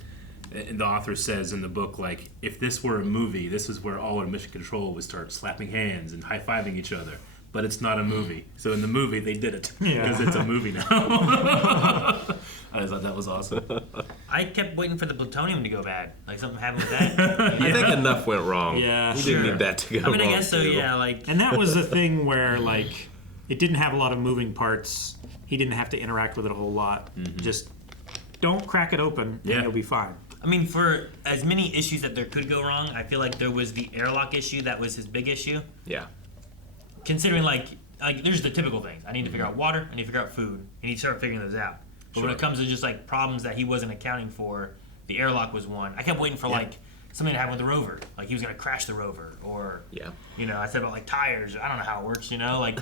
and the author says in the book, like, if this were a movie, this is where all our mission control would start slapping hands and high-fiving each other. but it's not a movie. So in the movie, they did it Yeah. because it's a movie now. I thought that was awesome. I kept waiting for the plutonium to go bad. Like something happened with that. I think enough went wrong. Yeah. We didn't need that to go I mean, wrong. I guess so. too. Yeah, like. And that was the thing where like it didn't have a lot of moving parts. He didn't have to interact with it a whole lot. Just don't crack it open, and you'll be fine. I mean, for as many issues that there could go wrong, I feel like there was the airlock issue that was his big issue. Yeah. Considering like there's the typical things. I need to figure out water. I need to figure out food. And he'd start figuring those out. But when it comes to just like problems that he wasn't accounting for, the airlock was one. I kept waiting for like something to happen with the rover. Like he was gonna crash the rover, or I said about like tires. I don't know how it works. Like,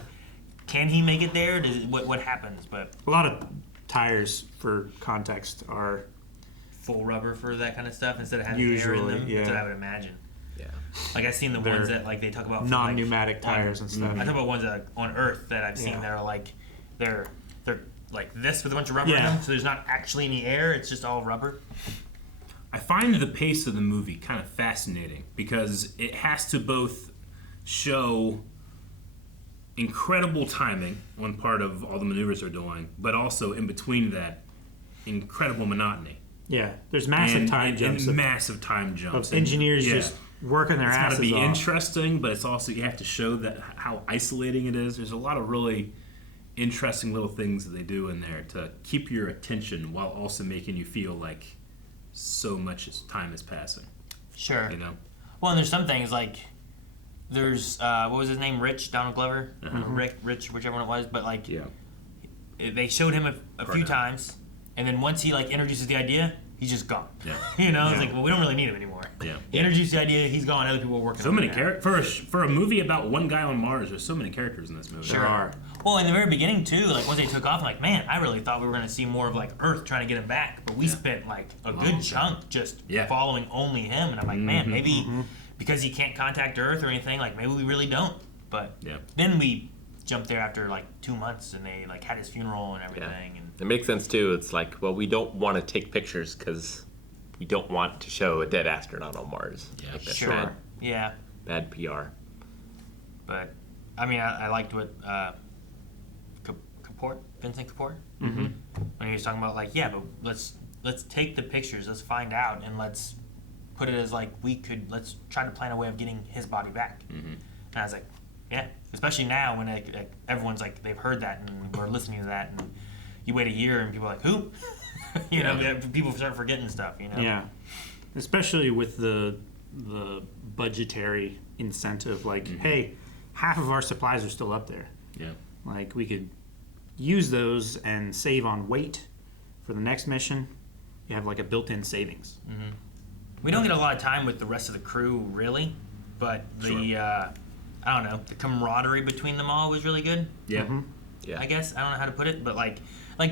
can he make it there? What happens? But a lot of tires, for context, are full rubber for that kind of stuff instead of having usually, air in them. yeah. That's what I would imagine. Yeah. Like I've seen the They're ones that like they talk about for, non-pneumatic like, tires and stuff. I talk about ones that on Earth that I've seen Yeah. that are like they're like this with a bunch of rubber in Yeah. them, so there's not actually any air. It's just all rubber. I find the pace of the movie kind of fascinating because it has to both show incredible timing on part of all the maneuvers they're doing, but also in between that, incredible monotony. Yeah, there's massive time jumps. Massive time jumps. Of engineers just working their asses off. It's got to be interesting, but it's also, you have to show that how isolating it is. There's a lot of really interesting little things that they do in there to keep your attention while also making you feel like so much time is passing. Sure. Well, and there's some things like there's what was his name, Rich, Donald Glover, or Rich, whichever one it was, but like they showed him a few times, and then once he like introduces the idea, he's just gone. Yeah. It's like, well, we don't really need him anymore. Yeah. He introduced the idea, he's gone. Other people are working. So on many it now. characters for a movie about one guy on Mars. There's so many characters in this movie. Sure. There are. Well, in the very beginning too, like once they took off, I'm like, man, I really thought we were gonna see more of like Earth trying to get him back, but we spent like a good chunk just following only him, and I'm like, man, maybe because he can't contact Earth or anything, like maybe we really don't. But then we jumped there after like 2 months, and they like had his funeral and everything. And it makes sense too. It's like, well, we don't want to take pictures because we don't want to show a dead astronaut on Mars. Yeah, like that's sure. bad PR. But I mean, I liked what Vincent Kaport, when he was talking about like, but let's take the pictures, let's find out, and let's put it as like let's try to plan a way of getting his body back. And I was like, especially now when everyone's like they've heard that and we're listening to that, and you wait a year and people are like, who? People start forgetting stuff. Yeah, especially with the budgetary incentive. Like, hey, half of our supplies are still up there. Yeah, like we could use those and save on weight for the next mission. You have like a built-in savings. We don't get a lot of time with the rest of the crew, really, but the I don't know, the camaraderie between them all was really good. Yeah. Yeah. I guess I don't know how to put it, but like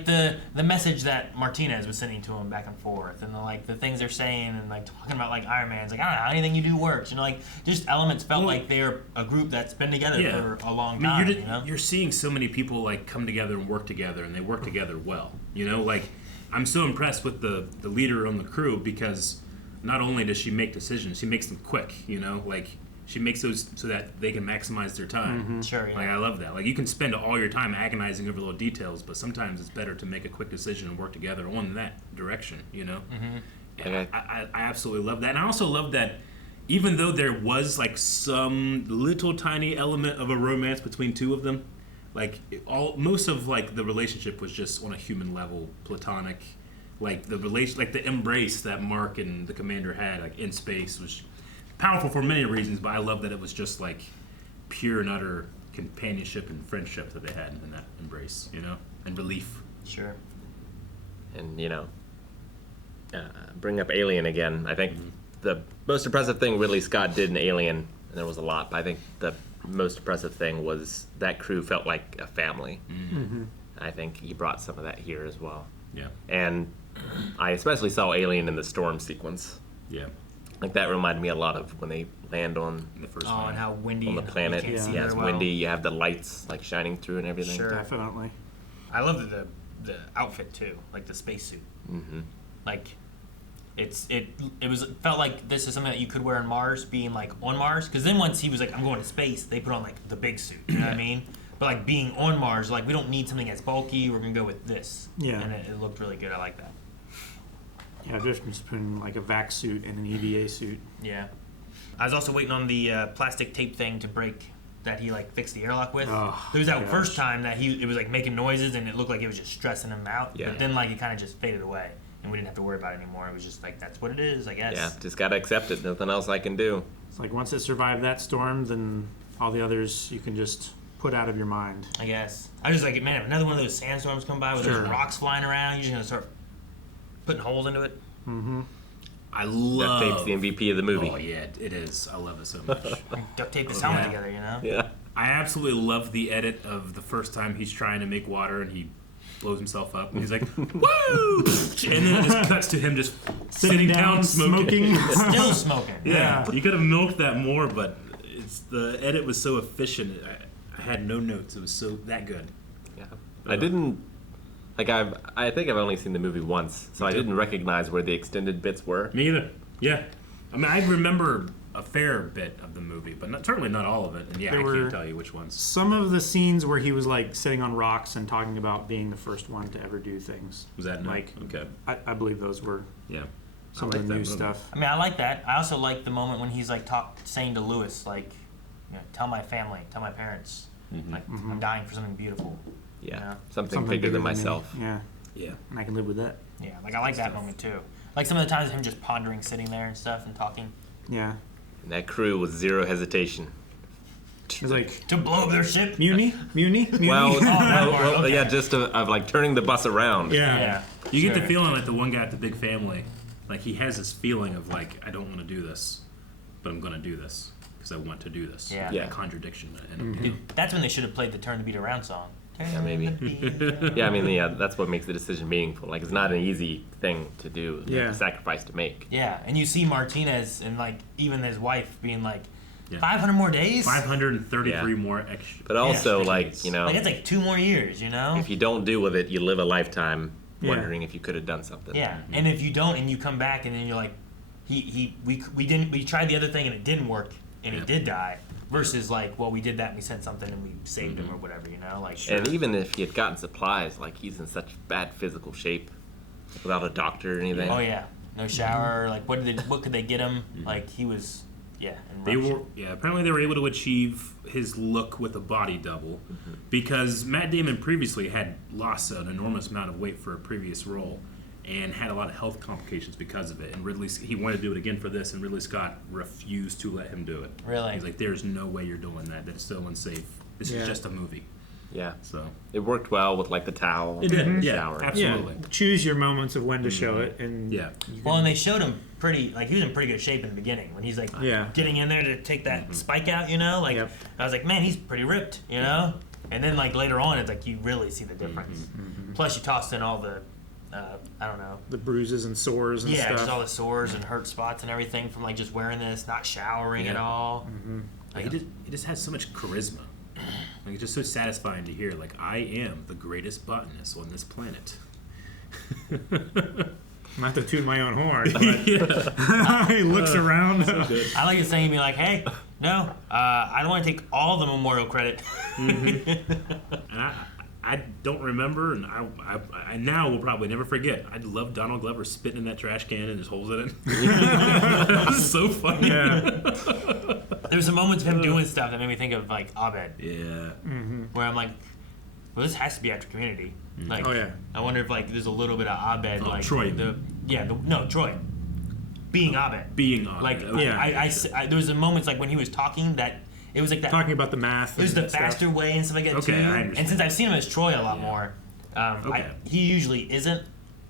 the message that Martinez was sending to him back and forth, and the things they're saying, and like talking about like Iron Man's like, I don't know, anything you do works. Like just elements felt like they're a group that's been together for a long time. You're seeing so many people like come together and work together, and they work together well. Like I'm so impressed with the leader on the crew, because not only does she make decisions, she makes them quick. Like she makes those so that they can maximize their time. Sure. Yeah. Like I love that. Like you can spend all your time agonizing over little details, but sometimes it's better to make a quick decision and work together on that direction. And I absolutely love that. And I also love that even though there was like some little tiny element of a romance between two of them, like most of like the relationship was just on a human level, platonic. Like the embrace that Mark and the commander had like in space was powerful for many reasons, but I love that it was just like pure and utter companionship and friendship that they had in that embrace, and relief. Sure. And bring up Alien again. I think the most impressive thing Ridley Scott did in Alien, and there was a lot, but I think the most impressive thing was that crew felt like a family. I think he brought some of that here as well. Yeah. And I especially saw Alien in the storm sequence. Yeah. Like that reminded me a lot of when they land on the first and how windy on the planet. You can't see it's very well. windy. You have the lights like shining through and everything. Sure. Definitely. I love the outfit too, like the spacesuit. Like it felt like this is something that you could wear on Mars, being like on Mars. Because then once he was like, I'm going to space, they put on like the big suit. You know what I mean? But like being on Mars, like we don't need something that's bulky. We're gonna go with this. Yeah. And it looked really good. I like that. Yeah, just putting like a vac suit and an EVA suit. Yeah. I was also waiting on the plastic tape thing to break that he like fixed the airlock with. Oh, There was that gosh. first time that it was like making noises and it looked like it was just stressing him out. Yeah. But then like it kind of just faded away and we didn't have to worry about it anymore. It was just like that's what it is, I guess. Yeah, just gotta accept it. Nothing else I can do. It's like once it survived that storm, then all the others you can just put out of your mind. I guess. I was just like, man, if another one of those sandstorms come by with Sure. those rocks flying around, you're just gonna start putting holes into it. Mm-hmm. I love That tape's the MVP of the movie. Oh yeah, it is. I love it so much. Duct tape his helmet together, you know? Yeah. I absolutely love the edit of the first time he's trying to make water and he blows himself up and he's like, woo! And then it just cuts to him just sitting down smoking. Still smoking. Yeah. You could have milked that more, but the edit was so efficient. I had no notes. It was so that good. Yeah. I didn't like I think I've only seen the movie once, so I didn't recognize where the extended bits were. Me either. Yeah. I mean, I remember a fair bit of the movie, but certainly not all of it. And yeah, There I were can't tell you which ones. Some of the scenes where he was like sitting on rocks and talking about being the first one to ever do things. Was that like okay? I believe those were some I like of the that new movie. stuff. I mean, I like that. I also like the moment when he's like saying to Lewis, like, you know, tell my family, tell my parents, like I'm dying for something beautiful. Yeah, You know? something bigger than me. myself. Yeah, yeah, and I can live with that. Yeah, like I like that moment too. Like some of the times him just pondering, sitting there and stuff and talking. Yeah. And that crew was zero hesitation. It's like to blow up their ship. Mutiny. Well, yeah, just of like turning the bus around. You get the Sure. feeling like the one guy at the big family, like he has this feeling of like, I don't want to do this, but I'm going to do this because I want to do this. Yeah. That contradiction. Dude, that's when they should have played the Turn the Beat Around song. Yeah, maybe. Yeah, I mean, yeah, that's what makes the decision meaningful. Like, it's not an easy thing to do, like, Yeah. a sacrifice to make. Yeah, and you see Martinez and like even his wife being like, 500 more days? 533 more extra. But also, like, you know, Like it's like 2 more years, you know? if you don't do with it, you live a lifetime Yeah. wondering if you could have done something. Yeah, and if you don't, and you come back, and then you're like, we tried the other thing and it didn't work, and he did die. Versus like, well, we did that and we sent something and we saved him or whatever, you know, like. And even if he had gotten supplies, like, he's in such bad physical shape without a doctor or anything. Oh yeah, no shower. Like, what could they get him? Like, he was, in They rough were, apparently they were able to achieve his look with a body double because Matt Damon previously had lost an enormous amount of weight for a previous role and had a lot of health complications because of it. And he wanted to do it again for this, and Ridley Scott refused to let him do it. Really? He's like, "There's no way you're doing that. That's so unsafe. This is just a movie." Yeah. So it worked well with like the towel. It did. and the Yeah, shower. absolutely. Yeah. Choose your moments of when to show it, and Well, and they showed him he was in pretty good shape in the beginning when he's like getting in there to take that spike out, you know. Like I was like, man, he's pretty ripped, you know. And then like later on, it's like you really see the difference. Plus, you tossed in all the. I don't know. the bruises and sores and Yeah, stuff. just all the sores and hurt spots and everything from like just wearing this, not showering at all. Like, he just has so much charisma. Like, it's just so satisfying to hear. Like, I am the greatest botanist on this planet. Not to toot my own horn. But he looks around. I like it saying, be like, hey, no, I don't want to take all the memorial credit. And I don't remember, and I now will probably never forget. I love Donald Glover spitting in that trash can and there's holes in it. It's so funny. There was some moments of him doing stuff that made me think of like Abed. Yeah. Where I'm like, well, this has to be after Community. Like, Oh, yeah. I wonder if like there's a little bit of Abed, Oh, like Troy. Troy, being Abed. Being Abed. Like, Okay. I there was a moments like when he was talking that it was like that. Talking about the math. It was the and stuff. faster way and stuff like that Okay, too. I understand. And since I've seen him as Troy a lot more, Okay. he usually isn't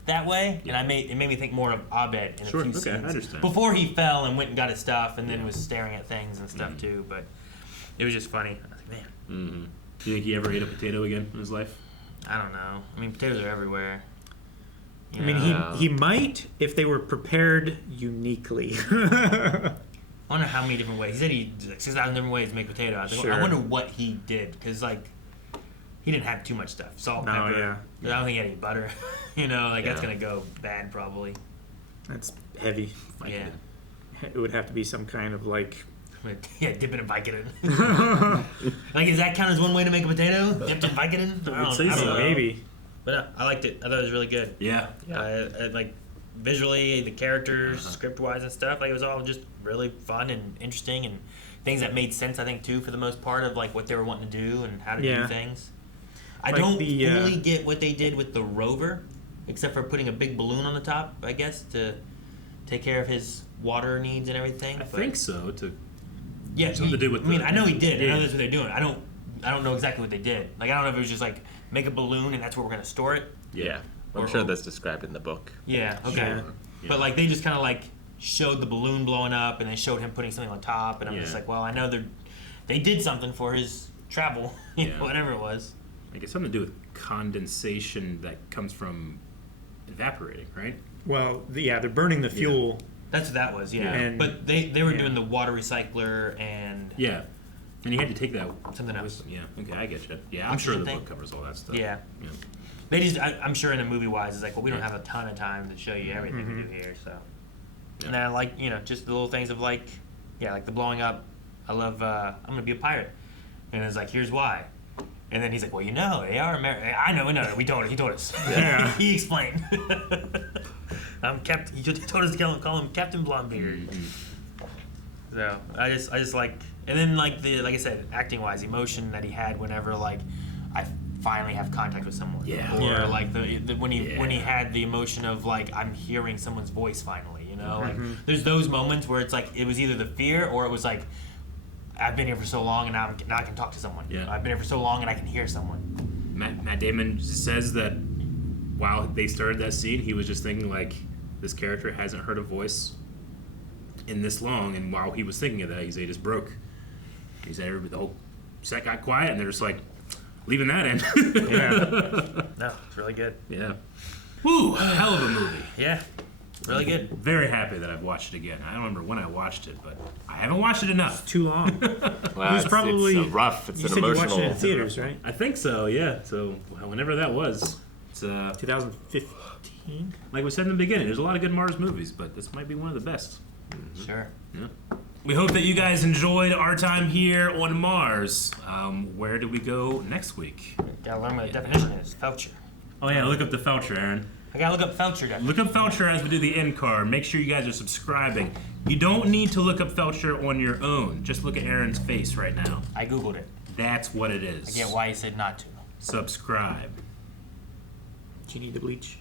that way, and it made me think more of Abed in Sure, a few okay, I scenes. understand. Before he fell and went and got his stuff, and then was staring at things and stuff too. But it was just funny. I was like, man, Do you think he ever ate a potato again in his life? I don't know. I mean, potatoes are everywhere. I mean, he might if they were prepared uniquely. I wonder how many different ways. He said he 6,000 different ways to make potato. I was like, Sure. I wonder what he did, because like he didn't have too much stuff. Salt, No, pepper. yeah. I don't think he had any butter. You know, like that's Yeah. gonna go bad probably. That's heavy. Yeah. It would have to be some kind of like. Yeah, dip it in Vicodin. Like, does that count as one way to make a potato? Dipped in Vicodin? I don't know. Maybe. But no, I liked it. I thought it was really good. Yeah. Like, visually, the characters, script-wise and stuff, like, it was all just really fun and interesting and things that made sense, I think, too, for the most part of, like, what they were wanting to do and how to do things. I Like don't the, fully get what they did with the rover, except for putting a big balloon on the top, I guess, to take care of his water needs and everything. I think so. Yeah, something to do with. I mean, I know he did. I Yeah. know that's what they're doing. I don't know exactly what they did. Like, I don't know if it was just like make a balloon and that's where we're gonna store it. Yeah, I'm sure that's described in the book. Yeah. Okay. Sure. But like they just kind of like showed the balloon blowing up and they showed him putting something on top and I'm just Yeah. like, well, I know they did something for his travel, whatever it was. Like it's something to do with condensation that comes from evaporating, right? Well, they're burning the fuel. That's what that was, yeah. And- but they were doing the water recycler and Yeah. And you had to take that something else. Yeah. Okay, I get you. Yeah, I'm sure the Oxygen book thing? covers all that stuff. Yeah. They just, I'm sure in the movie wise, it's like, well, we don't have a ton of time to show you everything we do here, so. And then I like, just the little things of like, like the blowing up. I love, I'm gonna be a pirate, and it's like, here's why. And then he's like, well, they are American. I know, no, he told us. Yeah. He explained. I'm Captain. He told us to call him Captain Blondebeard. So I just like, and then like I said, acting wise, emotion that he had whenever like I finally have contact with someone. Yeah. Or Yeah. like when he had the emotion of like I'm hearing someone's voice finally. Like there's those moments where it's like it was either the fear or it was like I've been here for so long and now I can talk to someone. Yeah. I've been here for so long and I can hear someone. Matt Damon says that while they started that scene, he was just thinking like, this character hasn't heard a voice in this long, and while he was thinking of that, he said he just broke. He said the whole set got quiet, and they're just like, leaving that in. No, it's really good. Yeah. Woo! Hell of a movie. Yeah. Really good. Very happy that I've watched it again. I don't remember when I watched it, but I haven't watched it enough. It's too long. Well, It's probably it's rough. It's you an said emotional. you watched it in theaters, right? I think so, yeah. So whenever that was. It's 2015. Like we said in the beginning, there's a lot of good Mars movies, but this might be one of the best. Sure. Yeah. We hope that you guys enjoyed our time here on Mars. Where do we go next week? Gotta learn what the definition is. Felcher. Oh yeah, look up the Felcher, Aaron. I gotta look up Felcher definition. Look up Felcher as we do the end card. Make sure you guys are subscribing. You don't need to look up Felcher on your own. Just look at Aaron's face right now. I googled it. That's what it is. I get why you said not to. Subscribe. Do you need the bleach?